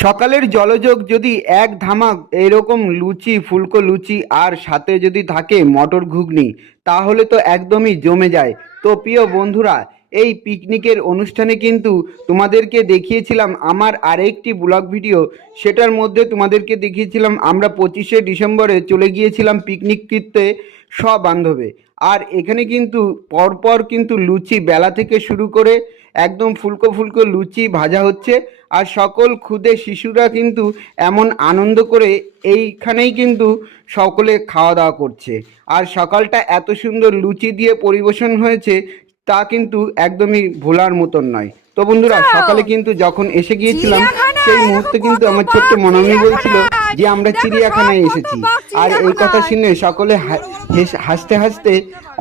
সকালের জলযোগ যদি এক ধামাক এরকম লুচি ফুলকো লুচি আর সাথে যদি থাকে মটর ঘুগনি, তাহলে তো একদমই জমে যায়। তো প্রিয় বন্ধুরা, এই পিকনিকের অনুষ্ঠানে কিন্তু তোমাদেরকে দেখিয়েছিলাম আমার আরেকটি ব্লগ ভিডিও। সেটার মধ্যে তোমাদেরকে দেখিয়েছিলাম আমরা 25শে ডিসেম্বরে চলে গিয়েছিলাম পিকনিক করতে সবান্ধবে। আর এখানে কিন্তু পরপর কিন্তু লুচি বেলা থেকে শুরু করে একদম ফুলকো ফুলকো লুচি ভাজা হচ্ছে। আর সকল ক্ষুদে শিশুরা কিন্তু এমন আনন্দ করে এইখানেই কিন্তু সকলে খাওয়া দাওয়া করছে। আর সকালটা এত সুন্দর লুচি দিয়ে পরিবেশন হয়েছে, তা কিন্তু একদমই ভোলার মতন নয়। তো বন্ধুরা, সকালে কিন্তু যখন এসে গিয়েছিলাম সেই মুহূর্তে কিন্তু আমার ছোট্ট মনামি বলছিল যে আমরা চিড়িয়াখানায় এসেছি। আর এই কথা শুনে সকলে হাসতে হাসতে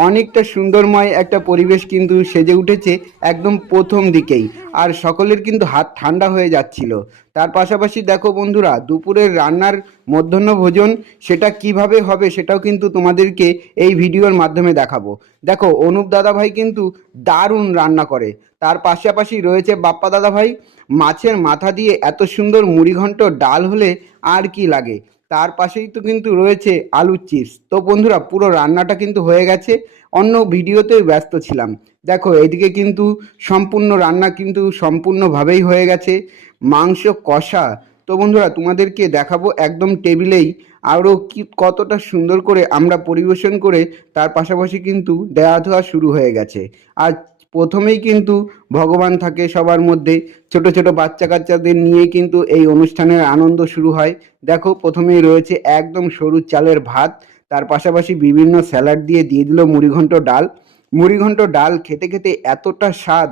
অনেকটা সুন্দরময় একটা পরিবেশ কিন্তু সেজে উঠেছে একদম প্রথম দিকেই। আর সকলের কিন্তু হাত ঠান্ডা হয়ে যাচ্ছিল। তার পাশাপাশি দেখো বন্ধুরা, দুপুরের রান্নার মধ্যাহ্ন ভোজন সেটা কিভাবে হবে সেটাও কিন্তু তোমাদেরকে এই ভিডিওর মাধ্যমে দেখাবো। দেখো, অনুপ দাদা ভাই কিন্তু দারুণ রান্না করে। তার পাশাপাশি রয়েছে বাপ্পা দাদা ভাই। মাছের মাথা দিয়ে এত সুন্দর মুড়িঘণ্ট ডাল হলে আর কি লাগে। তার পাশেই তো কিন্তু রয়েছে আলুর চিপস। তো বন্ধুরা, পুরো রান্নাটা কিন্তু হয়ে গেছে, অন্য ভিডিওতে ব্যস্ত ছিলাম। দেখো, এদিকে কিন্তু সম্পূর্ণ রান্না কিন্তু সম্পূর্ণভাবেই হয়ে গেছে। মাংস কষা তো বন্ধুরা তোমাদেরকে দেখাবো একদম টেবিলেই আরও কি কতটা সুন্দর করে আমরা পরিবেশন করে। তার পাশাপাশি কিন্তু দেওয়া ধোয়া শুরু হয়ে গেছে। আর প্রথমেই কিন্তু ভগবান থাকে সবার মধ্যে। ছোট ছোট বাচ্চা কাচ্চাদের নিয়েই কিন্তু এই অনুষ্ঠানের আনন্দ শুরু হয়। দেখো, প্রথমেই রয়েছে একদম সরু চালের ভাত, তার পাশাপাশি বিভিন্ন স্যালাড দিয়ে দিয়ে দিল মুড়িঘণ্ট ডাল। মুড়িঘণ্ট ডাল খেতে খেতে এতটা স্বাদ,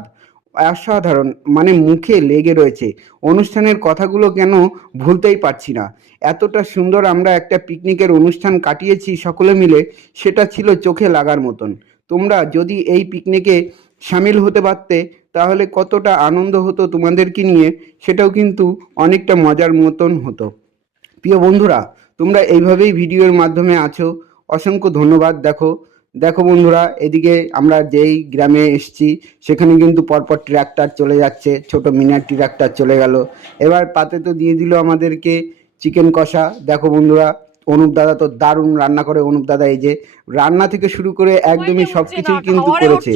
অসাধারণ, মানে মুখে লেগে রয়েছে। অনুষ্ঠানের কথাগুলো কেন ভুলতেই পারছি না। এতটা সুন্দর আমরা একটা পিকনিকের অনুষ্ঠান কাটিয়েছি সকলে মিলে, সেটা ছিল চোখে লাগার মতন। তোমরা যদি এই পিকনিকে সামিল হতে পারতে তাহলে কতটা আনন্দ হতো তোমাদেরকে নিয়ে, সেটাও কিন্তু অনেকটা মজার মতন হতো। প্রিয় বন্ধুরা, তোমরা এইভাবেই ভিডিওর মাধ্যমে আছো, অসংখ্য ধন্যবাদ। দেখো দেখো বন্ধুরা, এদিকে আমরা যেই গ্রামে এসেছি সেখানে কিন্তু পরপর ট্রাক্টর চলে যাচ্ছে, ছোট মিনার ট্রাক্টর চলে গেল। এবার পাতে তো দিয়ে দিল আমাদেরকে চিকেন কষা। দেখো বন্ধুরা, অনুপ দাদা তো দারুণ রান্না করে। অনুপ দাদা এই যে রান্না থেকে শুরু করে একদমই সব কিছুই কিন্তু করেছে।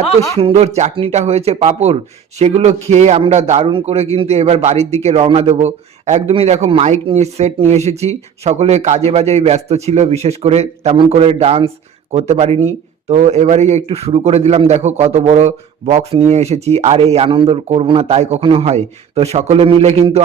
এত সুন্দর চাটনিটা হয়েছে, পাঁপড়, সেগুলো খেয়ে আমরা দারুণ করে কিন্তু এবার বাড়ির দিকে রওনা দেবো। একদমই দেখো, মাইক নিয়ে সেট নিয়ে এসেছি। সকলে কাজে বাজেই ব্যস্ত ছিল, বিশেষ করে তেমন করে ডান্স করতে পারিনি। তো এবারেই একটু শুরু করে দিলাম। দেখো কত বড় বক্স নিয়ে এসেছি, আর এই আনন্দ করবো না তাই কখনো হয়। তো সকলে মিলে কিন্তু